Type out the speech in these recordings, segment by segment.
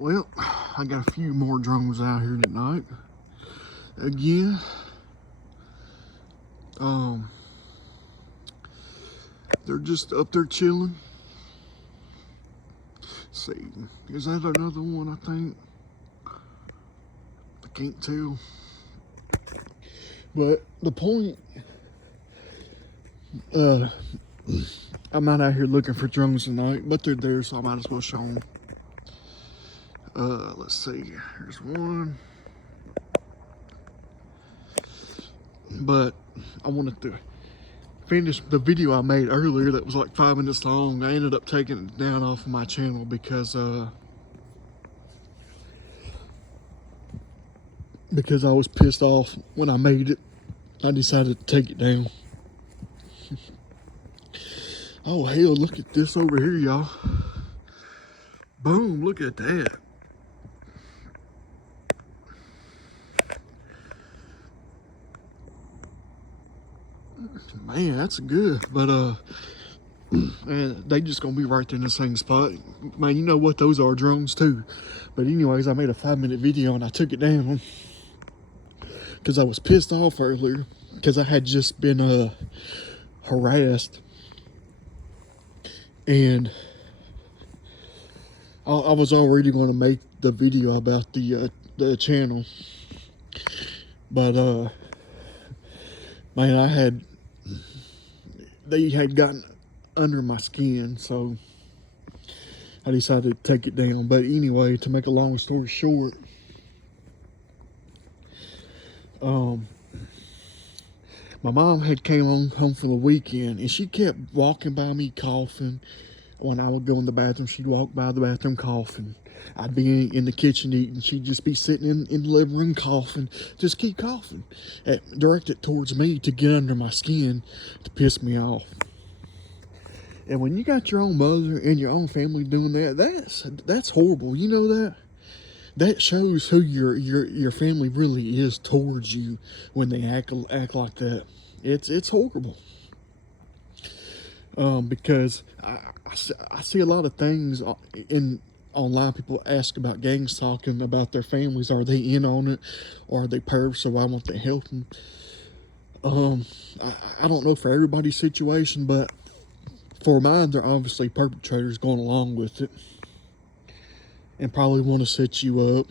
Well, I got a few more drones out here tonight. Again, they're just up there chilling. Let's see, is that another one? I think I can't tell. But the point, I'm not out here looking for drones tonight, but they're there, so I might as well show them. Let's see. Here's one. But I wanted to finish the video I made earlier that was like 5 minutes long. I ended up taking it down off of my channel because I was pissed off when I made it. I decided to take it down. Oh hell, look at this over here, y'all. Boom, look at that. Man, that's good. But and they just gonna be right there in the same spot. Man, you know what, those are drones too. But anyways, I made a 5-minute video and I took it down because I was pissed off earlier because I had just been harassed, and I was already going to make the video about the channel, but man, they had gotten under my skin, so I decided to take it down. But anyway, to make a long story short, my mom had came home for the weekend, and she kept walking by me coughing. When I would go in the bathroom, she'd walk by the bathroom coughing. I'd be in the kitchen eating. She'd just be sitting in the living room coughing. Just keep coughing. Directed towards me to get under my skin to piss me off. And when you got your own mother and your own family doing that, that's horrible. You know that? That shows who your family really is towards you when they act like that. It's horrible. Because I see a lot of things online. People ask about gang stalking, about their families. Are they in on it, or are they pervs? So why won't they help them? I don't know for everybody's situation, but for mine, they're obviously perpetrators going along with it and probably want to set you up.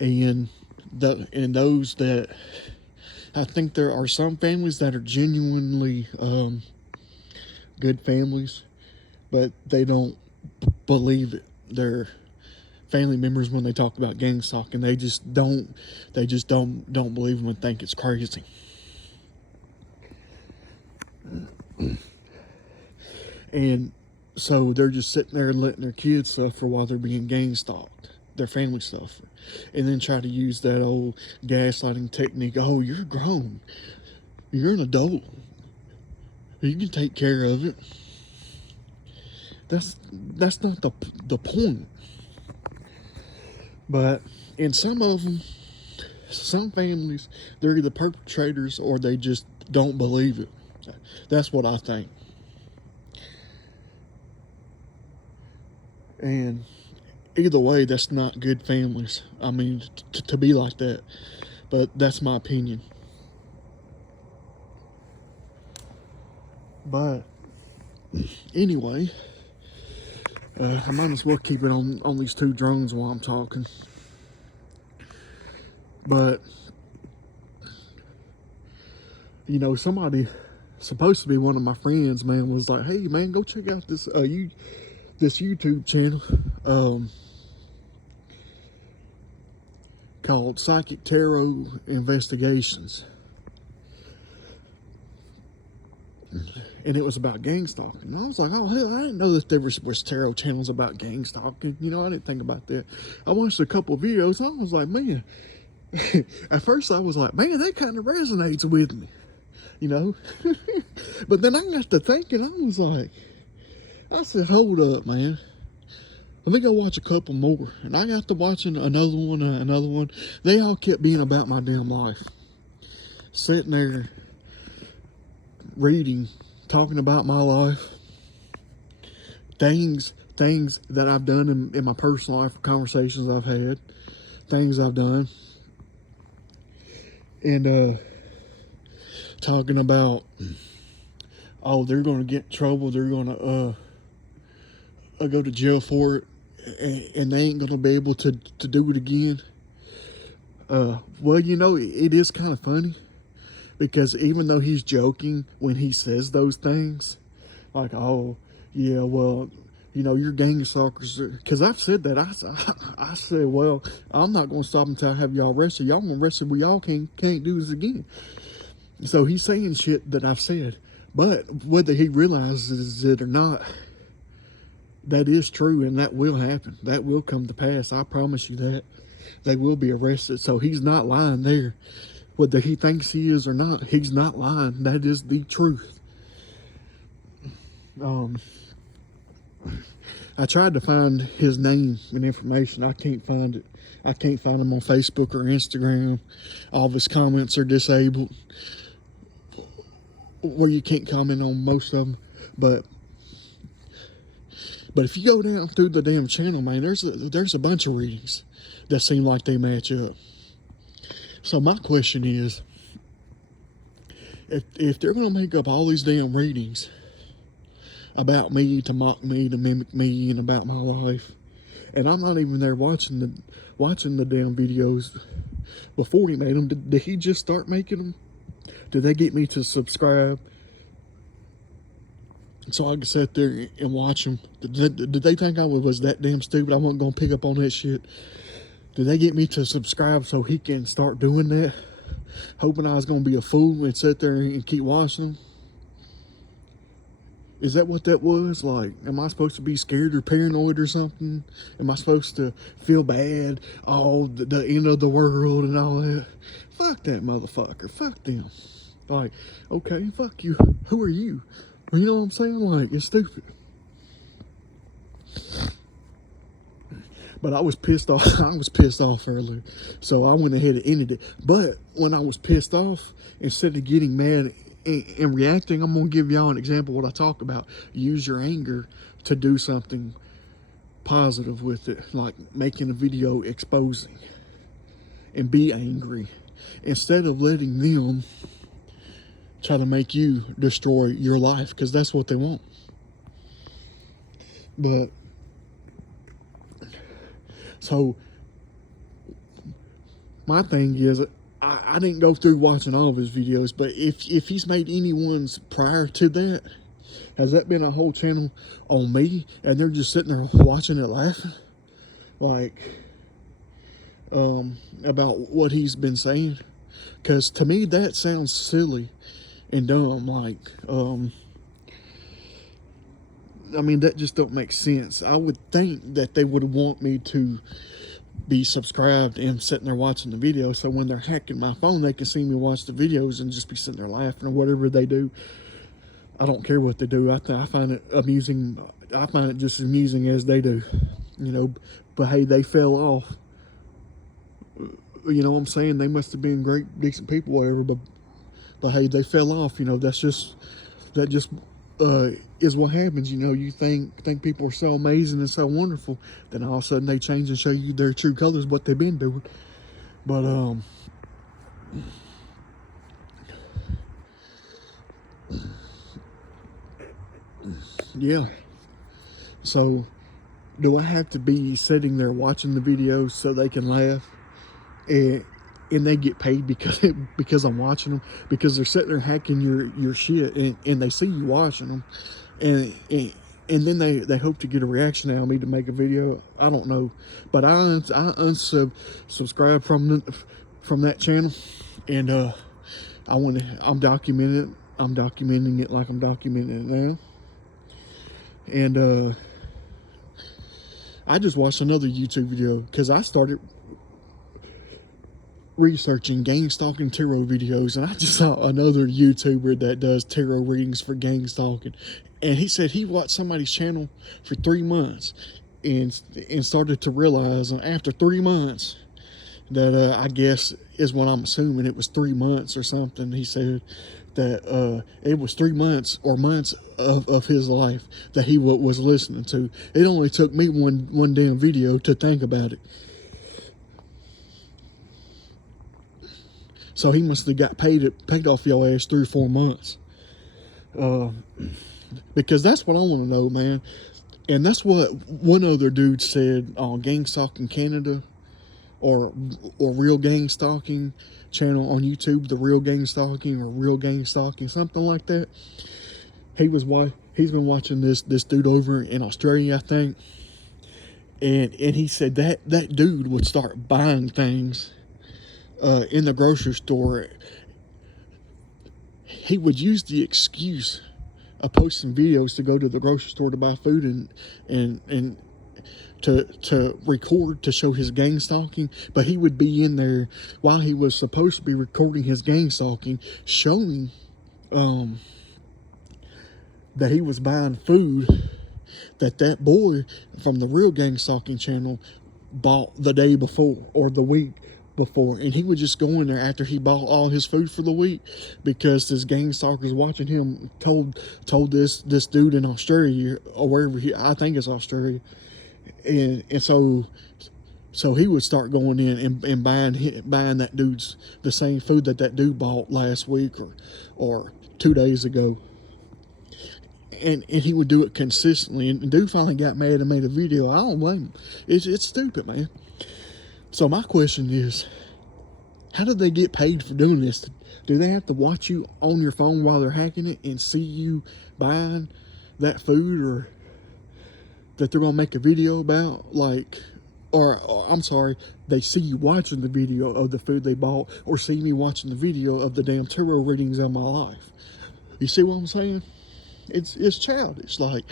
And those that, I think there are some families that are genuinely good families, but they don't believe their family members when they talk about gang stalking. They just don't believe them and think it's crazy. And so they're just sitting there and letting their kids suffer while they're being gang stalked, their family suffer, and then try to use that old gaslighting technique. Oh, you're grown, you're an adult, you can take care of it. That's not the point. But in some of them, some families, they're either perpetrators or they just don't believe it. That's what I think. And either way, that's not good families. I mean, to be like that. But that's my opinion. But anyway, I might as well keep it on these two drones while I'm talking. But you know, somebody supposed to be one of my friends, man, was like, "Hey, man, go check out this this YouTube channel called Psychic Tarot Investigations." And it was about gang stalking. And I was like, oh hell, I didn't know that there was tarot channels about gang stalking. You know, I didn't think about that. I watched a couple of videos. I was like, man. At first I was like, man, that kind of resonates with me, you know. But then I got to thinking. I said, hold up, man. Let me go watch a couple more. And I got to watching another one. They all kept being about my damn life. Sitting there reading, talking about my life, things things that I've done in my personal life, conversations I've had, things I've done, and talking about, oh, they're going to get in trouble, they're going to go to jail for it, and they ain't going to be able to do it again. Well, you know, it is kind of funny, because even though he's joking when he says those things, like, oh, yeah, well, you know, you're gang stalkers. Because I've said that. I said, well, I'm not going to stop until I have y'all arrested. Y'all going to arrested. We all can't do this again. So he's saying shit that I've said. But whether he realizes it or not, that is true, and that will happen. That will come to pass. I promise you that. They will be arrested. So he's not lying there. Whether he thinks he is or not, he's not lying. That is the truth. I tried to find his name and information. I can't find it. I can't find him on Facebook or Instagram. All of his comments are disabled, where you can't comment on most of them. But if you go down through the damn channel, man, there's a bunch of readings that seem like they match up. So my question is, if they're gonna make up all these damn readings about me, to mock me, to mimic me, and about my life, and I'm not even there watching the damn videos before he made them, did he just start making them? Did they get me to subscribe so I could sit there and watch them? Did they think I was that damn stupid? I wasn't gonna pick up on that shit. Did they get me to subscribe so he can start doing that, hoping I was gonna be a fool and sit there and keep watching them? Is that what that was? Like, am I supposed to be scared or paranoid or something? Am I supposed to feel bad? Oh, the end of the world and all that? Fuck that motherfucker. Fuck them. Like, okay, fuck you. Who are you? You know what I'm saying? Like, it's stupid. But I was pissed off. I was pissed off earlier. So I went ahead and ended it. But when I was pissed off, instead of getting mad and reacting, I'm going to give y'all an example of what I talk about. Use your anger to do something positive with it, like making a video exposing, and be angry instead of letting them try to make you destroy your life, because that's what they want. But so my thing is, I didn't go through watching all of his videos, but if he's made any ones prior to that, has that been a whole channel on me and they're just sitting there watching it laughing? Like, about what he's been saying? Because to me, that sounds silly and dumb. Like, I mean, that just don't make sense. I would think that they would want me to be subscribed and sitting there watching the video, so when they're hacking my phone, they can see me watch the videos and just be sitting there laughing or whatever they do. I don't care what they do. I find it amusing. I find it just as amusing as they do, you know. But hey, they fell off. You know what I'm saying? They must have been great, decent people, whatever. But hey, they fell off. You know, that just is what happens. You know, you think people are so amazing and so wonderful, then all of a sudden they change and show you their true colors, what they've been doing. But yeah. So do I have to be sitting there watching the videos so they can laugh and they get paid because I'm watching them, because they're sitting there hacking your shit and they see you watching them, and then they hope to get a reaction out of me to make a video? I don't know, but I unsubscribed from that channel, and I'm documenting it like I'm documenting it now. And I just watched another YouTube video because I started researching gang stalking tarot videos, and I just saw another YouTuber that does tarot readings for gang stalking, and he said he watched somebody's channel for 3 months and started to realize after 3 months that I guess is what I'm assuming. It was 3 months or something. He said that it was 3 months or months of his life that he was listening to. It only took me one damn video to think about it. So he must have got paid off your ass 3 or 4 months. Because that's what I want to know, man. And that's what one other dude said on Gangstalking Canada, or Real Gangstalking channel on YouTube, the Real Gangstalking or Real Gangstalking, something like that. He's been watching this dude over in Australia, I think, and he said that dude would start buying things in the grocery store. He would use the excuse of posting videos to go to the grocery store to buy food and to record to show his gang stalking, but he would be in there while he was supposed to be recording his gang stalking, showing that he was buying food that boy from the Real Gang Stalking channel bought the day before or the week before, and he would just go in there after he bought all his food for the week, because this gang stalker's watching him. Told this dude in Australia or wherever I think it's Australia, and so he would start going in and buying that dude's the same food that dude bought last week or 2 days ago. And he would do it consistently. And dude finally got mad and made a video. I don't blame him. It's stupid, man. So my question is, how do they get paid for doing this? Do they have to watch you on your phone while they're hacking it and see you buying that food, or that they're gonna make a video about, like, or I'm sorry, they see you watching the video of the food they bought, or see me watching the video of the damn tarot readings of my life? You see what I'm saying? It's childish. Like,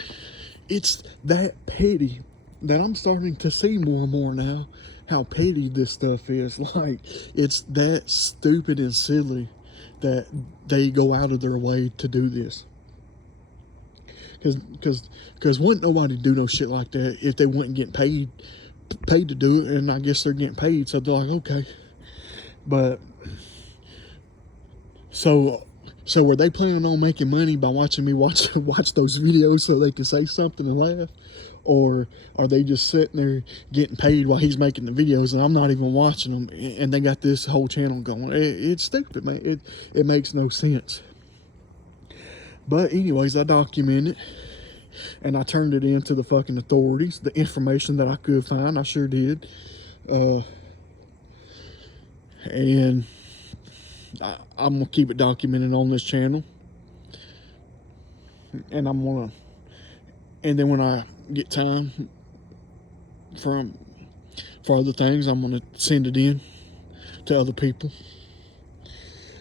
it's that petty that I'm starting to see more and more now, how petty this stuff is. Like, it's that stupid and silly that they go out of their way to do this. Because wouldn't nobody do no shit like that if they weren't getting paid to do it, and I guess they're getting paid, so they're like, okay. But so were they planning on making money by watching me watch those videos so they can say something and laugh? Or are they just sitting there getting paid while he's making the videos and I'm not even watching them, and they got this whole channel going? It's stupid, man. It makes no sense. But anyways, I documented and I turned it in to the fucking authorities. The information that I could find, I sure did. And I'm gonna keep it documented on this channel, and and then when I get time for other things, I'm gonna send it in to other people,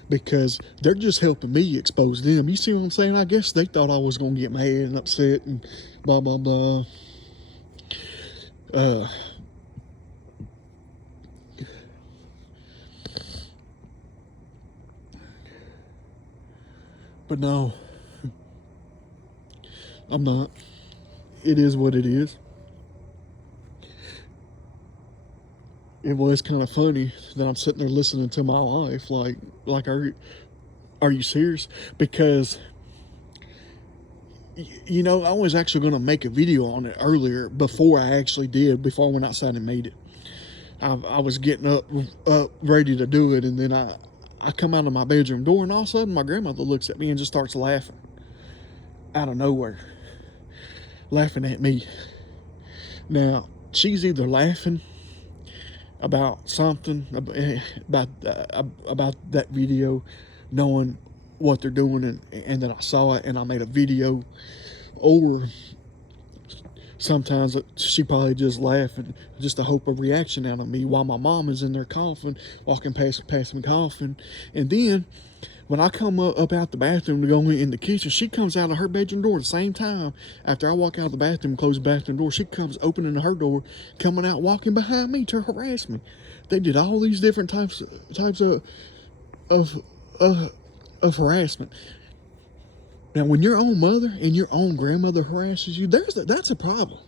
because they're just helping me expose them. You see what I'm saying? I guess they thought I was gonna get mad and upset and blah blah blah. But no, I'm not. It is what it is. It was kind of funny that I'm sitting there listening to my life. Like, are you serious? Because, you know, I was actually going to make a video on it earlier before I went outside and made it. I was getting up ready to do it, and then I come out of my bedroom door, and all of a sudden my grandmother looks at me and just starts laughing out of nowhere, laughing at me. Now, she's either laughing about something, about that video, knowing what they're doing, and that I saw it and I made a video, or sometimes she probably just laughing just to hope a reaction out of me while my mom is in there coughing, walking past me coughing. And then when I come up out the bathroom to go in the kitchen, she comes out of her bedroom door at the same time. After I walk out of the bathroom, close the bathroom door, she comes opening her door, coming out, walking behind me to harass me. They did all these different types of harassment. Now, when your own mother and your own grandmother harasses you, that's a problem.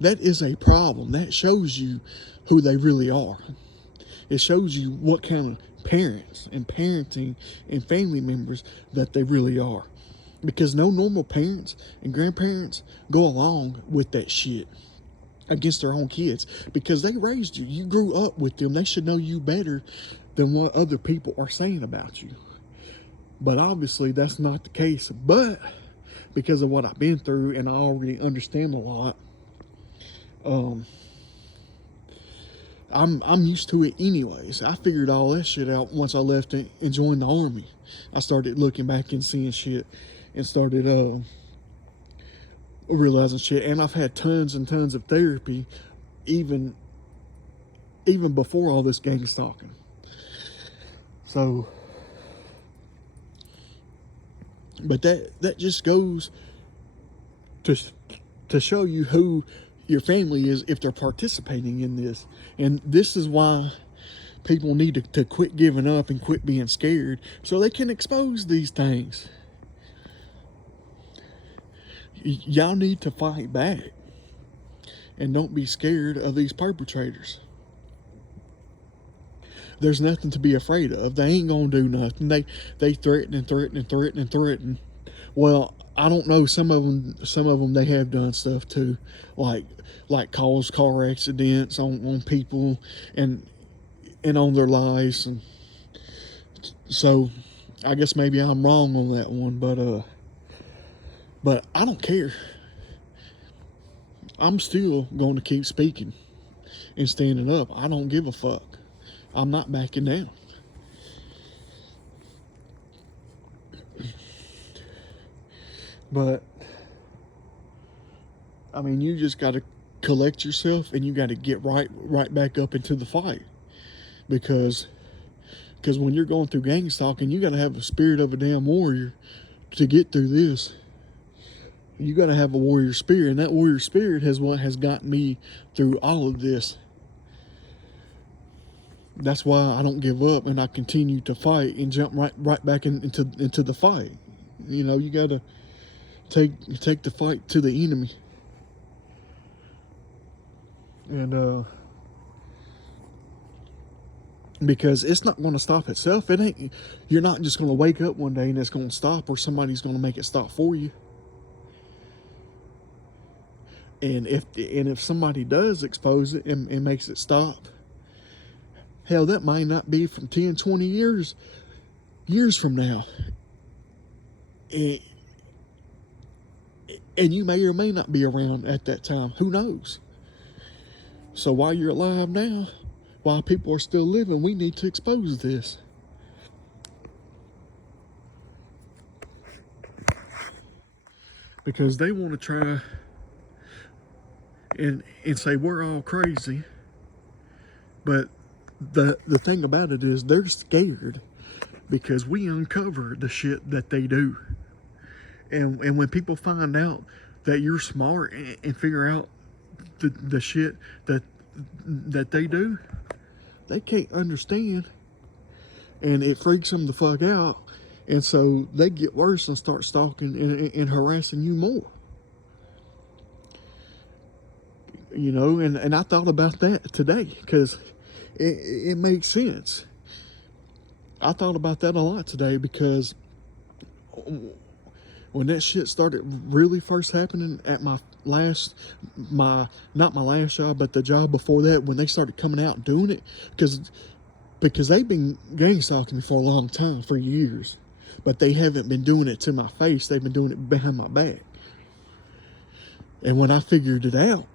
That is a problem. That shows you who they really are. It shows you what kind of parents and parenting and family members that they really are. Because no normal parents and grandparents go along with that shit against their own kids, because they raised you. You grew up with them. They should know you better than what other people are saying about you. But obviously that's not the case. But because of what I've been through and I already understand a lot, I'm used to it anyways. I figured all that shit out once I left and joined the Army. I started looking back and seeing shit and started realizing shit. And I've had tons and tons of therapy even before all this gang stalking. So, but that just goes to show you who your family is if they're participating in this. And this is why people need to quit giving up and quit being scared, so they can expose these things. Y'all need to fight back and don't be scared of these perpetrators. There's nothing to be afraid of. They ain't gonna do nothing. They threaten and threaten and threaten and threaten. Well, I don't know. Some of them they have done stuff too, like cause car accidents on people and on their lives. And so I guess maybe I'm wrong on that one, but I don't care. I'm still going to keep speaking and standing up. I don't give a fuck. I'm not backing down. But I mean, you just got to collect yourself and you got to get right back up into the fight, because when you're going through gang stalking, you got to have the spirit of a damn warrior to get through this. You got to have a warrior spirit, and that warrior spirit has what has gotten me through all of this. That's why I don't give up and I continue to fight and jump right back into the fight. You know, you got to take the fight to the enemy. And because it's not going to stop itself. It ain't. You're not just going to wake up one day and it's going to stop, or somebody's going to make it stop for you. And if somebody does expose it and makes it stop, hell, that might not be from 10, 20 years from now. And you may or may not be around at that time. Who knows? So while you're alive now, while people are still living, we need to expose this. Because they want to try and say we're all crazy. But the thing about it is they're scared because we uncover the shit that they do. And when people find out that you're smart and figure out the shit that they do, they can't understand, and it freaks them the fuck out, and so they get worse and start stalking and harassing you more. You know, and I thought about that today because it makes sense. I thought about that a lot today because when that shit started really first happening at not my last job, but the job before that, when they started coming out and doing it, because they've been gang stalking me for a long time, for years, but they haven't been doing it to my face. They've been doing it behind my back. And when I figured it out,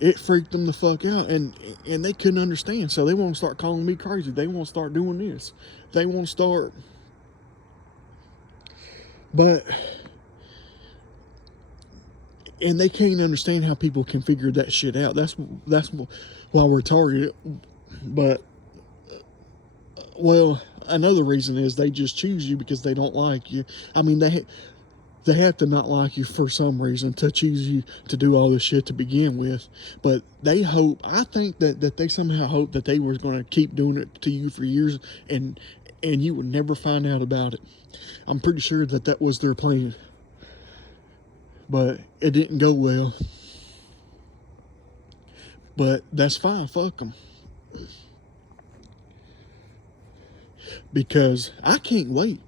it freaked them the fuck out, and they couldn't understand. So they want to start calling me crazy. They want to start doing this. They want to start. And they can't understand how people can figure that shit out. That's why we're targeted. But, well, another reason is they just choose you because they don't like you. I mean, they have to not like you for some reason to choose you to do all this shit to begin with. But they hope, I think that they somehow hope that they were going to keep doing it to you for years and you would never find out about it. I'm pretty sure that was their plan. But it didn't go well. But that's fine, fuck them. because I can't wait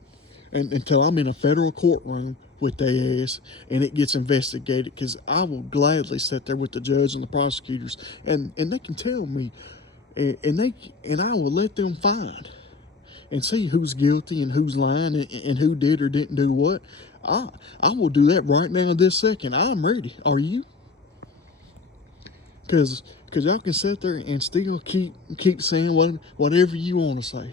until I'm in a federal courtroom with their ass and it gets investigated, because I will gladly sit there with the judge and the prosecutors, and they can tell me, and I will let them find and see who's guilty and who's lying, and who did or didn't do what. I will do that right now this second. I'm ready. Are you? Because y'all can sit there and still keep saying whatever you want to say.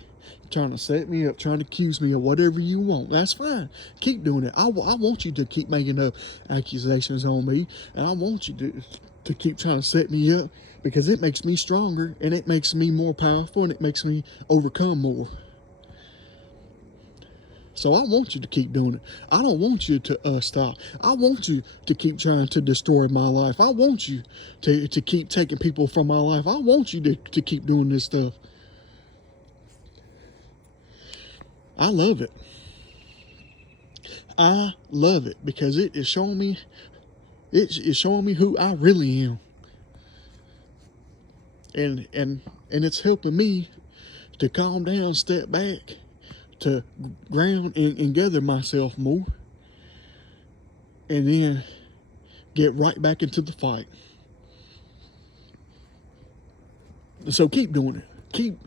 Trying to set me up, trying to accuse me of whatever you want. That's fine. Keep doing it. I want you to keep making up accusations on me, and I want you to keep trying to set me up, because it makes me stronger, and it makes me more powerful, and it makes me overcome more. So I want you to keep doing it. I don't want you to stop. I want you to keep trying to destroy my life. I want you to keep taking people from my life. I want you to keep doing this stuff. I love it. I love it because it is showing me, who I really am. And it's helping me to calm down, step back, to ground and gather myself more, and then get right back into the fight. So keep doing it.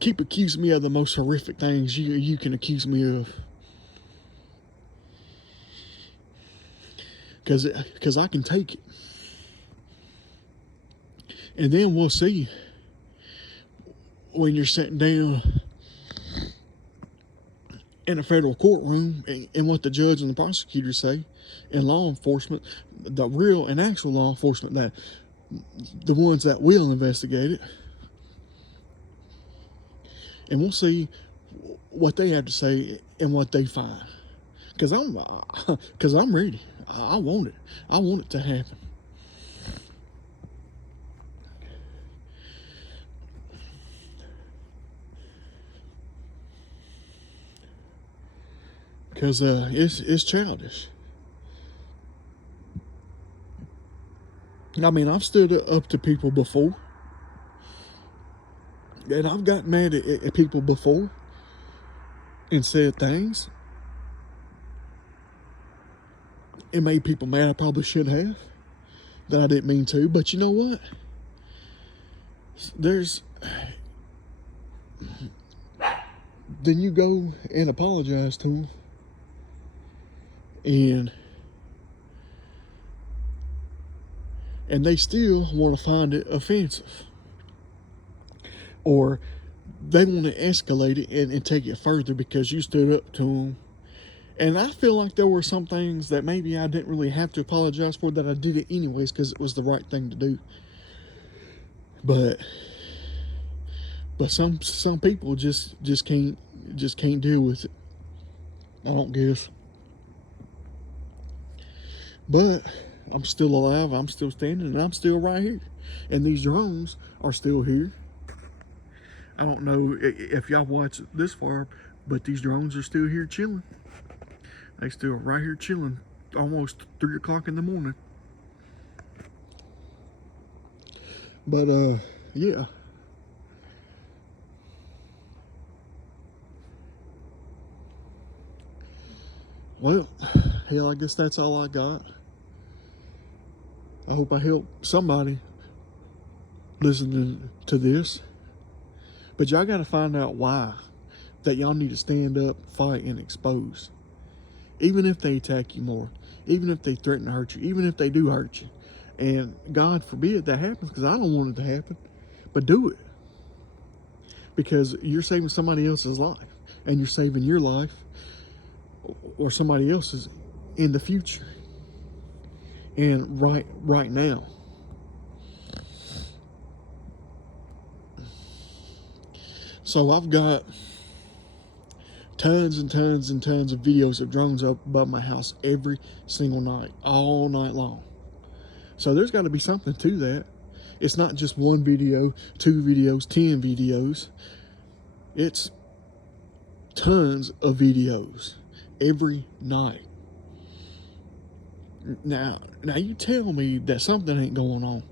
Keep accusing me of the most horrific things you can accuse me of. Because I can take it. And then we'll see, when you're sitting down in a federal courtroom, and what the judge and the prosecutor say, and law enforcement, the real and actual law enforcement, that the ones that will investigate it. And we'll see what they have to say and what they find. Because I'm ready. I want it. I want it to happen. Because it's childish. I mean, I've stood up to people before, and I've gotten mad at people before and said things. It made people mad I probably should have, that I didn't mean to. But you know what? Then you go and apologize to them, and they still want to find it offensive, or they want to escalate it and take it further because you stood up to them. And I feel like there were some things that maybe I didn't really have to apologize for, that I did it anyways because it was the right thing to do. But some people just can't deal with it, I don't guess. But I'm still alive, I'm still standing, and I'm still right here. And these drones are still here. I don't know if y'all watch this far, but these drones are still here chilling. They still right here chilling, almost 3 o'clock in the morning. But yeah. Well, hell, I guess that's all I got. I hope I help somebody listening to this. But y'all got to find out why that y'all need to stand up, fight, and expose. Even if they attack you more, even if they threaten to hurt you, even if they do hurt you. And God forbid that happens, because I don't want it to happen. But do it. Because you're saving somebody else's life. And you're saving your life or somebody else's in the future. And right now. So I've got tons and tons and tons of videos of drones up above my house every single night, all night long. So there's got to be something to that. It's not just one video, 2 videos, 10 videos. It's tons of videos every night. Now you tell me that something ain't going on.